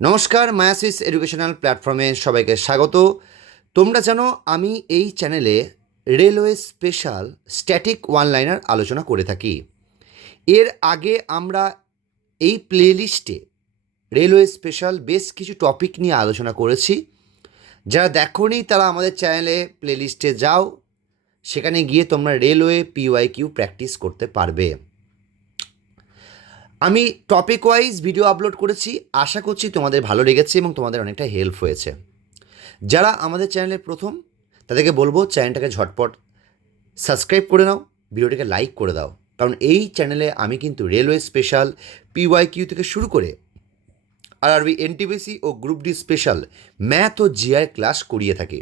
নমস্কার, meiosis educational প্ল্যাটফর্মে সবাইকে স্বাগত। তোমরা জানো আমি এই চ্যানেলে railway special static one liner আলোচনা করে থাকি। এর আগে আমরা এই প্লেলিস্টে রেলওয়ে স্পেশাল বেশ কিছু টপিক নিয়ে আলোচনা করেছি। যারা দেখোনি তারা আমাদের চ্যানেলে প্লেলিস্টে যাও, সেখানে গিয়ে তোমরা রেলওয়ে PYQ প্র্যাকটিস করতে পারবে। আমি টপিক ওয়াইজ ভিডিও আপলোড করেছি, আশা করছি তোমাদের ভালো লেগেছে এবং তোমাদের অনেকটা হেল্প হয়েছে। যারা আমাদের চ্যানেলে প্রথম তাদেরকে বলবো চ্যানেলটাকে ঝটপট সাবস্ক্রাইব করে নাও, ভিডিওটিকে লাইক করে দাও, কারণ এই চ্যানেলে আমি কিন্তু রেলওয়ে স্পেশাল PYQ থেকে শুরু করে RRB NTPC ও গ্রুপ ডি স্পেশাল ম্যাথ ও জিআর ক্লাস করিয়ে থাকি।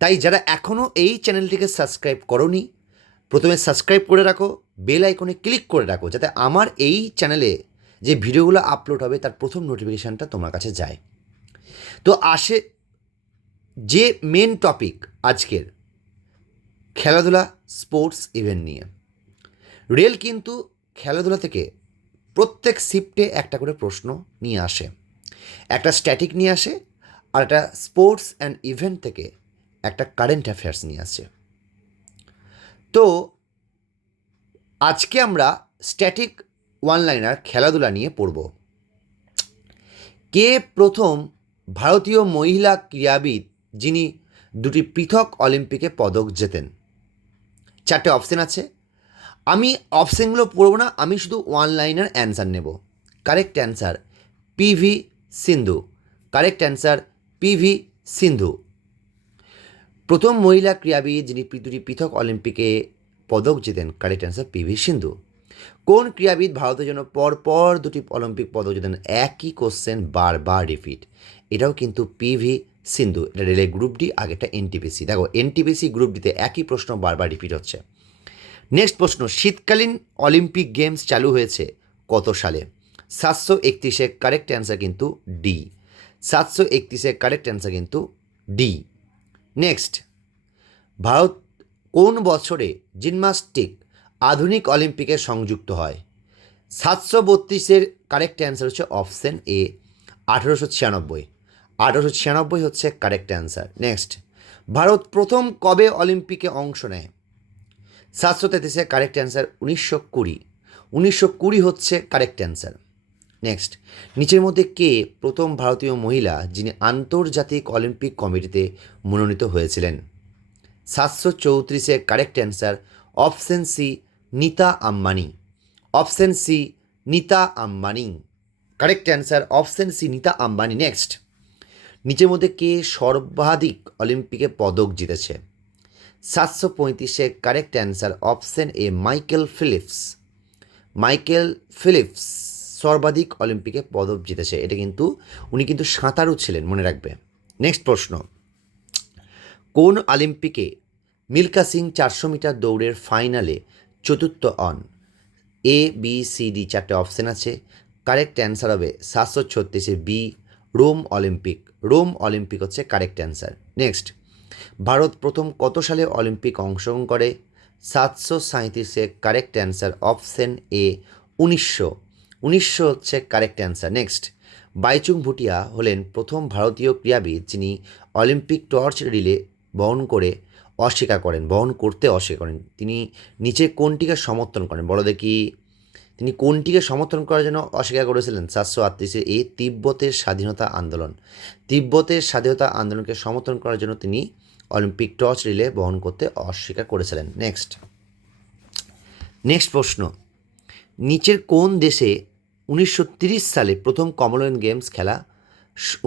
তাই যারা এখনও এই চ্যানেলটিকে সাবস্ক্রাইব করোনি, প্রথমে সাবস্ক্রাইব করে রাখো, বেল আইকনে ক্লিক করে রাখো, যাতে আমার এই চ্যানেলে যে ভিডিওগুলো আপলোড হবে তার প্রথম নোটিফিকেশানটা তোমার কাছে যায়। তো আসে যে মেন টপিক আজকের, খেলাধুলা স্পোর্টস ইভেন্ট নিয়ে। রেল কিন্তু খেলাধুলা থেকে প্রত্যেক শিফটে একটা করে প্রশ্ন নিয়ে আসে, একটা স্ট্যাটিক নিয়ে আসে, আর একটা স্পোর্টস অ্যান্ড ইভেন্ট থেকে একটা কারেন্ট অ্যাফেয়ার্স নিয়ে আসে। তো আজকে আমরা স্ট্যাটিক ওয়ান লাইনার খেলাধুলা নিয়ে পড়ব। কে প্রথম ভারতীয় মহিলা ক্রীড়াবিদ যিনি দুটি পৃথক অলিম্পিকে পদক জেতেন? চারটে অপশান আছে, আমি অপশানগুলো পড়ব না, আমি শুধু ওয়ান লাইনার অ্যান্সার নেব। কারেক্ট অ্যান্সার PV সিন্ধু। কারেক্ট অ্যান্সার PV সিন্ধু। প্রথম মহিলা ক্রীড়াবিদ যিনি দুটি পৃথক অলিম্পিকে পদক জেতেন, কারেক্ট অ্যান্সার PV সিন্ধু। কোন ক্রীড়াবিদ ভারতের জন্য পরপর দুটি অলিম্পিক পদক জেতেন? একই কোশ্চেন বারবার রিপিট, এটাও কিন্তু PV সিন্ধু। এটা রেলের গ্রুপ ডি, আগেটা NTPC। দেখো NTPC গ্রুপ ডিতে একই প্রশ্ন বারবার রিপিট হচ্ছে। নেক্সট প্রশ্ন, শীতকালীন অলিম্পিক গেমস চালু হয়েছে কত সালে? 731। কারেক্ট অ্যান্সার কিন্তু ডি। 731 কারেক্ট অ্যান্সার কিন্তু ডি। নেক্সট, ভারত কোন বছরে জিমন্যাস্টিক আধুনিক অলিম্পিকে সংযুক্ত হয়? 732 কারেক্ট অ্যান্সার হচ্ছে অপশান এ, 1896। 1896 হচ্ছে কারেক্ট অ্যান্সার। নেক্সট, ভারত প্রথম কবে অলিম্পিকে অংশ নেয়? 733 কারেক্ট অ্যান্সার 1920। 1920 হচ্ছে কারেক্ট অ্যান্সার। নেক্সট, নিচের মধ্যে কে প্রথম ভারতীয় মহিলা যিনি আন্তর্জাতিক অলিম্পিক কমিটিতে মনোনীত হয়েছিলেন? 734 correct answer option C, Nita Ambani. Option C, Nita Ambani. Correct answer option C, Nita Ambani. Next, নিচের মধ্যে কে সর্বাধিক অলিম্পিকে পদক জিতেছে? 735 correct answer option A, Michael Phelps. Michael Phelps সর্বাধিক অলিম্পিকে পদক জিতেছে। এটা কিন্তু উনি কিন্তু সাঁতারু ছিলেন, মনে রাখবে। নেক্সট প্রশ্ন, কোন অলিম্পিকে মিল্খা সিং 400 মিটার দৌড়ের ফাইনালে চতুর্থ হন? ABCD চারটে অপশান আছে, কারেক্ট অ্যান্সার হবে 736 B, Rome Olympic. Rome Olympic হচ্ছে কারেক্ট অ্যান্সার। নেক্সট, ভারত প্রথম কত সালে অলিম্পিক অংশগ্রহণ করে? 737। কারেক্ট অ্যান্সার অপশান এ, 1900। 1900 হচ্ছে correct answer. Next, Baichung Bhutia হলেন প্রথম ভারতীয় ক্রীড়াবিদ যিনি অলিম্পিক টর্চ রিলে বহন করতে অস্বীকার করেন। তিনি নিচে কোনটিকে সমর্থন করেন? বলো দেখি, তিনি কোনটিকে সমর্থন করার জন্য অস্বীকার করেছিলেন? 738 এ, তিব্বতের স্বাধীনতা আন্দোলন। তিব্বতের স্বাধীনতা আন্দোলনকে সমর্থন করার জন্য তিনি অলিম্পিক টর্চ রিলে বহন করতে অস্বীকার করেছিলেন। নেক্সট প্রশ্ন, নিচের কোন দেশে 1930 সালে প্রথম কমনওয়েলথ গেমস খেলা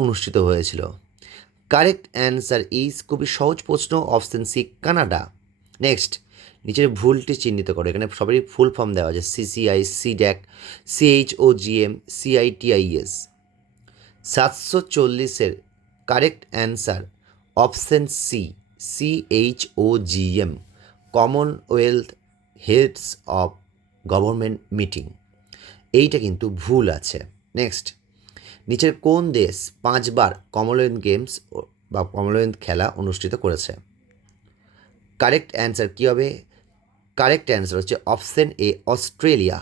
অনুষ্ঠিত হয়েছিল? কারেক্ট অ্যান্সার ইজ, খুবই সহজ প্রশ্ন, অপশন সি, কানাডা। নেক্সট, নিচের ভুলটি চিহ্নিত করো। এখানে সবারই ফুল ফর্ম দেওয়া আছে, CCI, CDAC, CHOGM, CITIS। 740 correct answer option C, CHOGM, Commonwealth heads of government meeting. এইটা কিন্তু ভুল আছে। নেক্সট, নিচের কোন দেশ 5বার কমনওয়েলথ গেমস বা কমনওয়েলথ খেলা অনুষ্ঠিত করেছে? কারেক্ট অ্যান্সার কী হবে? কারেক্ট অ্যান্সার হচ্ছে option A, Australia.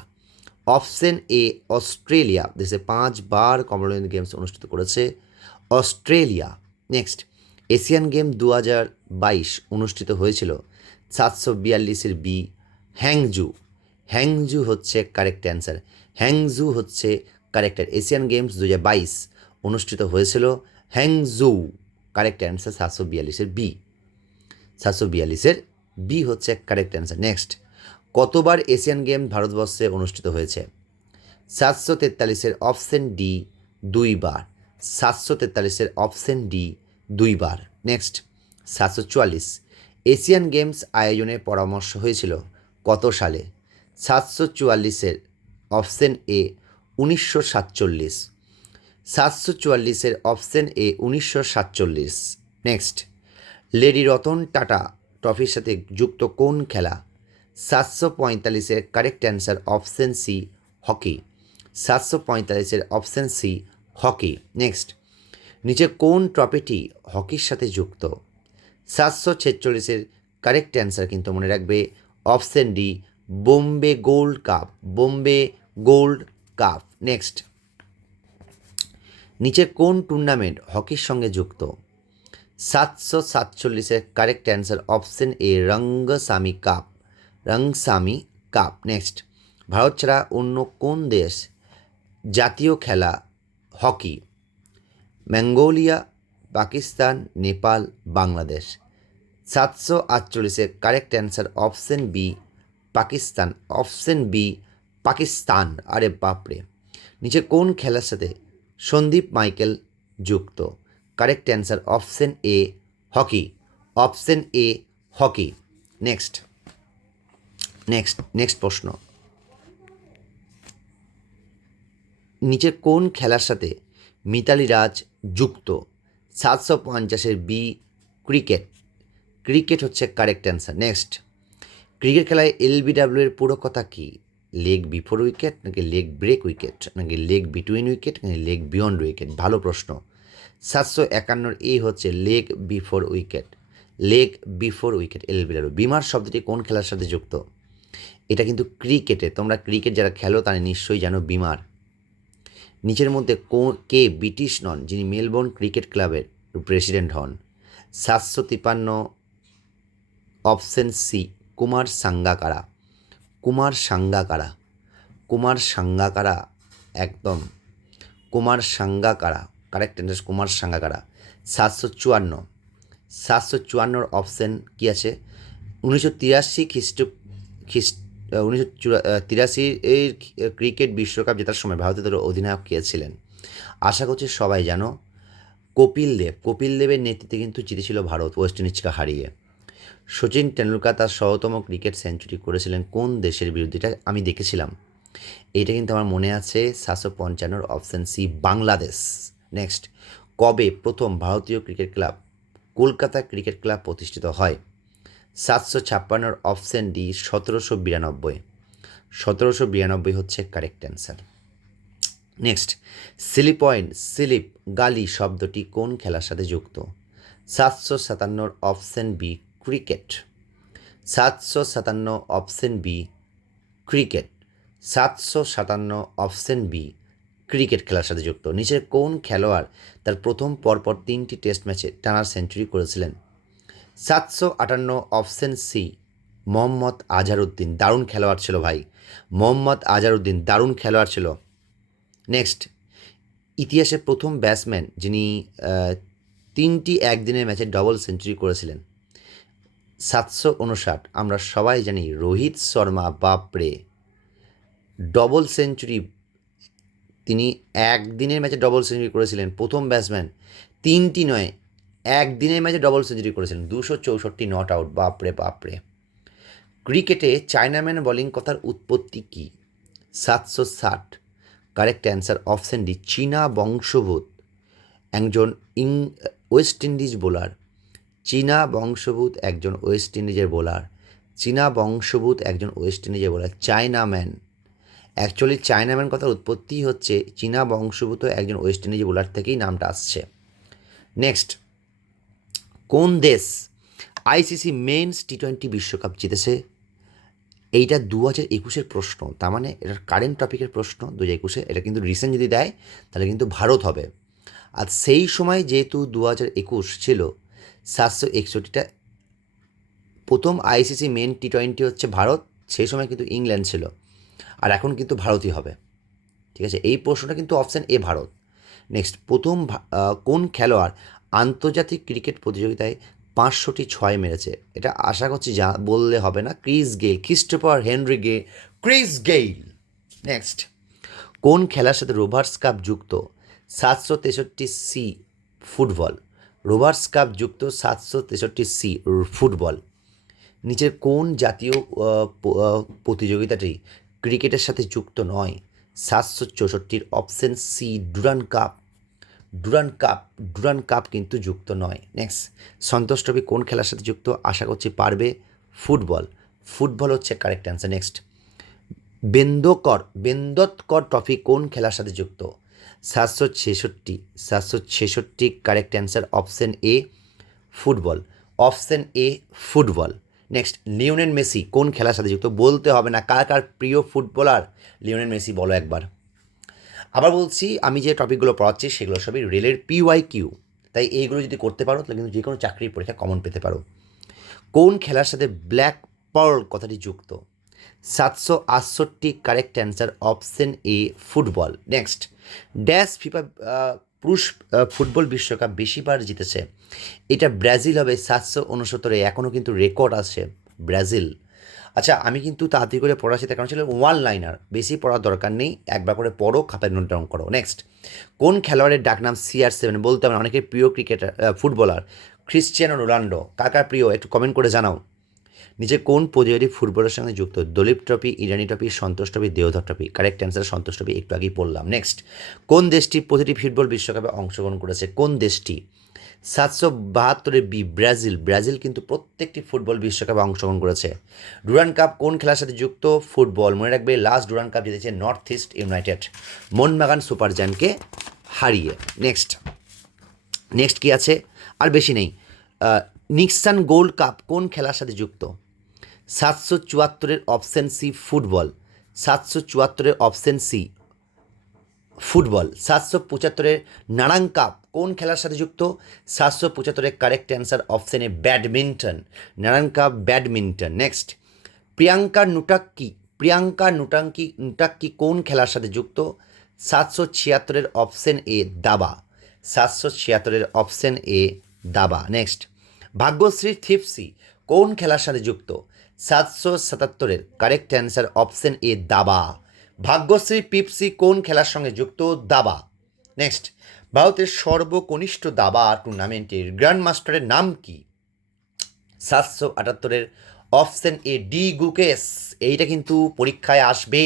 Option A Australia, দেশে 5বার কমনওয়েলথ গেমস অনুষ্ঠিত করেছে অস্ট্রেলিয়া। নেক্সট, এশিয়ান গেম 2022 অনুষ্ঠিত হয়েছিল 742-এর বি হ্যাংজু। হ্যাংজু হচ্ছে কারেক্ট অ্যান্সার, হ্যাংজু হচ্ছে কারেক্ট। এশিয়ান গেমস 2022 অনুষ্ঠিত হয়েছিল Hangzhou, correct answer 742-এর B, 742-এর B হচ্ছে কারেক্ট অ্যান্সার। নেক্সট, কতবার এশিয়ান গেম ভারতবর্ষে অনুষ্ঠিত হয়েছে? 743-এর option D 2বার, 743-এর option D 2বার। Next, 744, Asian games আয়োজনের পরামর্শ হয়েছিল কত সালে? 744-এর option A 1947, 744-এর option A 1947। Next, lady Ratan Tata ট্রফির সাথে যুক্ত কোন খেলা? 745-এর correct answer option C hockey, 745-এর অপশন সি হকি। নেক্সট, নিচে কোন ট্রফিটি হকির সাথে যুক্ত? 746-এর কারেক্ট অ্যান্সার কিন্তু মনে রাখবে option D Bombay gold cup, Bombay gold cup. Next, নিচে কোন টুর্নামেন্ট হকির সঙ্গে যুক্ত? 747-এর correct answer option A Rangaswamy cup, Rangaswamy cup. Next, Bharat ছাড়া অন্য কোন দেশ জাতীয় খেলা হকি? মঙ্গোলিয়া, পাকিস্তান, নেপাল, বাংলাদেশ। 748-এর correct answer option B Pakistan, option B Pakistan. আরে বাপরে, নিচে কোন খেলার সাথে সন্দীপ মাইকেল যুক্ত? Correct answer option A hockey, option A hockey. Next, next প্রশ্ন, নিচে কোন খেলার সাথে মিতালি রাজ যুক্ত? 750-এর বি ক্রিকেট, ক্রিকেট হচ্ছে কারেক্ট অ্যান্সার। নেক্সট, ক্রিকেট খেলায় এলবিডব্লিউ এর পুরো কথা কী? লেগ বিফোর উইকেট, নাকি লেগ ব্রেক উইকেট, নাকি লেগ বিটুইন উইকেট, নাকি লেগ বিয়ন্ড উইকেট? ভালো প্রশ্ন। 751-এর এ হচ্ছে leg before wicket, leg before wicket LBW. বিমার শব্দটি কোন খেলার সাথে যুক্ত? এটা কিন্তু ক্রিকেটে, তোমরা ক্রিকেট যারা খেলো তারা নিশ্চয়ই জানো বিমার। নিচের মধ্যে কে ব্রিটিশ নন যিনি মেলবোর্ন ক্রিকেট ক্লাবের প্রেসিডেন্ট হন? 753 অপশন সি কুমার সাঙ্গাকারা, কুমার সাঙ্গাকারা, কুমার সাঙ্গাকারা, একদম Kumar Sangakkara, correct answer Kumar Sangakkara. 754, 754 option কী আছে? 1983 1983 এর ক্রিকেট বিশ্বকাপ জেতার সময় ভারতের অধিনায়ক কে ছিলেন? আশা করছি সবাই জানো, কপিল দেব। কপিল দেবের নেতৃত্বে কিন্তু জিতেছিল ভারত ওয়েস্ট ইন্ডিজকে হারিয়ে। সচিন টেন্ডুলকার তার 100তম ক্রিকেট সেঞ্চুরি করেছিলেন কোন দেশের বিরুদ্ধে? এটা আমি দেখেছিলাম, এইটা কিন্তু আমার মনে আছে। 755 অপশন সি বাংলাদেশ। নেক্সট, কবে প্রথম ভারতীয় cricket club Kolkata cricket club প্রতিষ্ঠিত হয়? 756 অপশন ডি 1792, 1792 হচ্ছে কারেক্ট অ্যান্সার। নেক্সট, স্লিপ গালি শব্দটি কোন খেলার সাথে যুক্ত? 757 option B cricket, 757 option B cricket, 757 option B cricket খেলার সাথে যুক্ত। নিচের কোন খেলোয়াড় তার প্রথম পরপর 3টি টেস্ট ম্যাচে টানা সেঞ্চুরি করেছিলেন? 758 অপশন সি মোহাম্মদ আজহারউদ্দিন। দারুণ খেলোয়াড় ছিল ভাই, মোহাম্মদ আজহারউদ্দিন দারুণ খেলোয়াড় ছিল। নেক্সট, ইতিহাসের প্রথম ব্যাটসম্যান যিনি 3টি একদিনের ম্যাচে ডবল সেঞ্চুরি করেছিলেন? 759, আমরা সবাই জানি রোহিত শর্মা। বাপরে, ডবল সেঞ্চুরি, তিনি একদিনের ম্যাচে ডবল সেঞ্চুরি করেছিলেন, প্রথম ব্যাটসম্যান। 3টি নয়, একদিনের ম্যাচে ডবল সেঞ্চুরি করেছিলেন, 264 নট আউট। বাপরে বাপরে। ক্রিকেটে চায়নাম্যান বোলিং কথার উৎপত্তি কী? 760, কারেক্ট অ্যান্সার অপশন ডি চীনা বংশোদ্ভূত একজন ওয়েস্ট ইন্ডিজ বোলার, চীনা বংশোদ্ভূত একজন ওয়েস্ট ইন্ডিজের বোলার, চীনা বংশোদ্ভূত একজন ওয়েস্ট ইন্ডিজের বোলার, চায়নাম্যান। অ্যাকচুয়ালি চায়নাম্যান কথার উৎপত্তি হচ্ছে চীনা বংশোদ্ভূত একজন ওয়েস্ট ইন্ডিজ বোলার থেকেই নামটা আসছে। নেক্সট, কোন দেশ আইসিসি মেন্স টি-20 বিশ্বকাপ জিতেছে? এইটা 2021-এর প্রশ্ন, তার মানে এটা কারেন্ট টপিকের প্রশ্ন 2021-এ, এটা কিন্তু রিসেন্ট যদি দেয় তাহলে কিন্তু ভারত হবে। আর সেই সময় যেহেতু 2021 ছিল, 761টা, প্রথম আইসিসি মেন T20 হচ্ছে ভারত, সেই সময় কিন্তু ইংল্যান্ড ছিল, আর এখন কিন্তু ভারতই হবে। ঠিক আছে, এই প্রশ্নটা কিন্তু অপশান এ ভারত। নেক্সট, কোন খেলোয়াড় আন্তর্জাতিক ক্রিকেট প্রতিযোগিতায় 500টি ছয় মেরেছে? এটা আশা করছি যা বললে হবে না, Chris Gayle, Christopher Henry Chris Gayle. Next, কোন খেলার সাথে রোভার্স কাপ যুক্ত? 763 ফুটবল। রোভার্স কাপ যুক্ত 763 ফুটবল। নিচের কোন জাতীয় প্রতিযোগিতাটি ক্রিকেটের সাথে যুক্ত নয়? 764 অপশন সি ডুরান্ড কাপ কিন্তু যুক্ত নয়। নেক্সট, সন্তোষ ট্রফি কোন খেলার সাথে যুক্ত? আশা করছি পারবে, ফুটবল হচ্ছে কারেক্ট অ্যান্সার। নেক্সট, বেন্দৎকর ট্রফি কোন খেলার সাথে যুক্ত? 766 কারেক্ট অ্যান্সার, অপশন এ ফুটবল। নেক্সট, লিওনেল মেসি কোন খেলার সাথে যুক্ত? বলতে হবে না, কার প্রিয় ফুটবলার লিওনেল মেসি, বলো একবার। আবার বলছি, আমি যে টপিকগুলো পড়াচ্ছি সেগুলো সবই রেলের PYQ, তাই এইগুলো যদি করতে পারো তাহলে কিন্তু যে কোনো চাকরির পরীক্ষা কমন পেতে পারো। কোন খেলার সাথে ব্ল্যাক পার্ল কথাটি যুক্ত? 768 কারেক্ট অ্যান্সার, অপশন এ ফুটবল। নেক্সট, ফিফা পুরুষ ফুটবল বিশ্বকাপ বেশিবার জিতেছে? এটা ব্রাজিল হবে 769, এখনও কিন্তু রেকর্ড আছে ব্রাজিল। আচ্ছা, আমি কিন্তু তাড়াতাড়ি করে পড়াচ্ছি, তার কারণ ছিল ওয়ান লাইনার, বেশি পড়ার দরকার নেই, একবার করে পড়ো, খাতায় নোট ডাউন করো। নেক্সট, কোন খেলোয়াড়ের ডাকনাম CR7? বলতে হবে অনেকের প্রিয় ফুটবলার ক্রিশ্চিয়ানো রোনাল্ডো। কার প্রিয় একটু কমেন্ট করে জানাও। নিচে কোন প্রতিযোগী ফুটবলের সঙ্গে যুক্ত? Duleep trophy, Irani trophy, Santosh trophy, Deodhar trophy. Correct answer Santosh trophy, একটু আগেই পড়লাম। নেক্সট, কোন দেশটি প্রতিটি ফুটবল বিশ্বকাপে অংশগ্রহণ করেছে? কোন দেশটি? 772 ব্রাজিল কিন্তু প্রত্যেকটি ফুটবল বিশ্বকাপে অংশগ্রহণ করেছে। ডুরান্ড কাপ কোন খেলার সাথে যুক্ত? ফুটবল। মনে রাখবে, লাস্ট ডুরান্ড কাপ জিতেছে নর্থ ইস্ট ইউনাইটেড মোহনবাগান সুপারজায়ান্টকে হারিয়ে। নেক্সট কি আছে? আর বেশি নেই। নিক্সন গোল্ড কাপ কোন খেলার সাথে যুক্ত? 774 option C football. 774 option C football. 775 Narang cup কোন খেলার সাথে যুক্ত? 775 correct answer, option A badminton. Narang cup badminton. Next, Priyanka Nutakki কোন খেলার সাথে যুক্ত? 776 অপশন এ দাবা। 776 অপশন এ দাবা। নেক্সট, ভাগ্যশ্রী থিপসি কোন খেলার সাথে যুক্ত? 777 কারেক্ট অ্যান্সার, অপশন এ দাবা। ভাগ্যশ্রী পিপসি কোন খেলার সঙ্গে যুক্ত? দাবা। নেক্সট, ভারতের সর্বকনিষ্ঠ দাবা টুর্নামেন্টের গ্র্যান্ড মাস্টারের নাম কি? 778 অপশন এ ডি গুকেশ। এইটা কিন্তু পরীক্ষায় আসবে,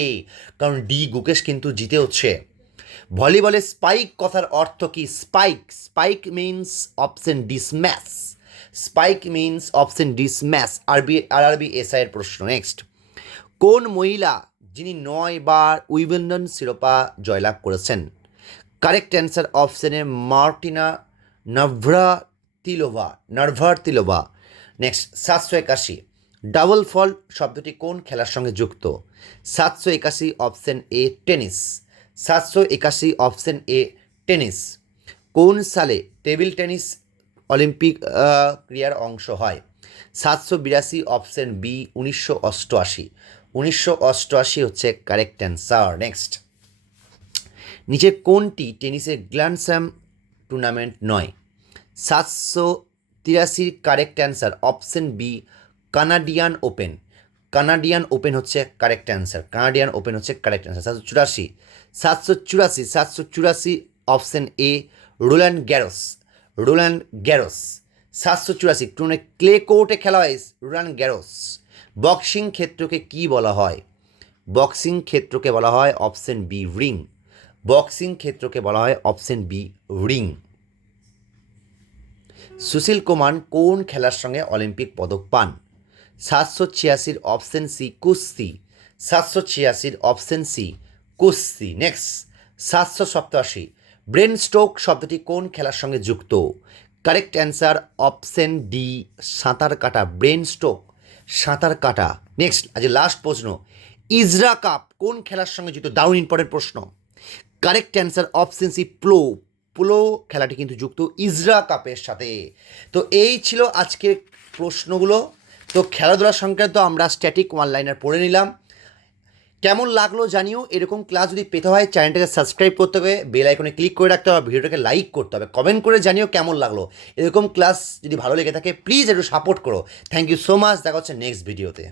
কারণ ডি গুকেশ কিন্তু জিতে হচ্ছে। ভলিবলে স্পাইক কথার অর্থ কি? Spike means option D smash. RRB SI এর প্রশ্ন। নেক্সট, কোন মহিলা যিনি 9 বার উইম্বলডন শিরোপা জয়লাভ করেছেন? কারেক্ট অ্যান্সার, অপশনে মার্টিনা নাভ্রাতিলোভা। নেক্সট, 781 ডাবল ফল শব্দটি কোন খেলার সঙ্গে যুক্ত? 781 option A tennis. 781 option A tennis. কোন সালে টেবিল টেনিস অলিম্পিক ক্রীড়ার অংশ হয়? 782 অপশন বি 1988। 1988 হচ্ছে কারেক্ট অ্যান্সার। নেক্সট, নিচে কোনটি টেনিসের গ্র্যান্ড স্ল্যাম টুর্নামেন্ট নয়? 783 correct answer, option B Canadian open হচ্ছে correct answer. 784 option A Roland Garros. 784 tournament clay কোর্টে খেলা হয় রোল্যান্ড গ্যারোস। বক্সিং ক্ষেত্রকে কি বলা হয়? Option B ring. Sushil Kumar কোন খেলার সঙ্গে অলিম্পিক পদক পান? 786 অপশন সি কুস্তি। 786 অপশন সি কুস্তি। নেক্সট, 787 ব্রেন স্ট্রোক শব্দটি কোন খেলার সঙ্গে যুক্ত? কারেক্ট অ্যান্সার, অপশন ডি সাঁতার কাটা। ব্রেন স্ট্রোক সাঁতার কাটা। নেক্সট, আজ লাস্ট প্রশ্ন, ইজরা কাপ কোন খেলার সঙ্গে যুক্ত? দারুণ ইম্পর্টেন্ট প্রশ্ন। Correct answer option C, polo. Polo খেলাটি কিন্তু যুক্ত ইজরা কাপের সাথে। তো এই ছিল আজকের প্রশ্নগুলো। তো খেলাধুলা সংক্রান্ত আমরা স্ট্যাটিক ওয়ান লাইনার পড়ে নিলাম। কেমন লাগলো জানিও। এরকম ক্লাস যদি পেতে হয় চ্যানেলটাকে সাবস্ক্রাইব করতে হবে, বেল আইকনে ক্লিক করে রাখতে হবে, ভিডিওটাকে লাইক করতে হবে, কমেন্ট করে জানিও কেমন লাগলো। এরকম ক্লাস যদি ভালো লেগে থাকে প্লিজ একটু সাপোর্ট করো। থ্যাংক ইউ সো মাচ, দেখা হচ্ছে নেক্সট ভিডিওতে।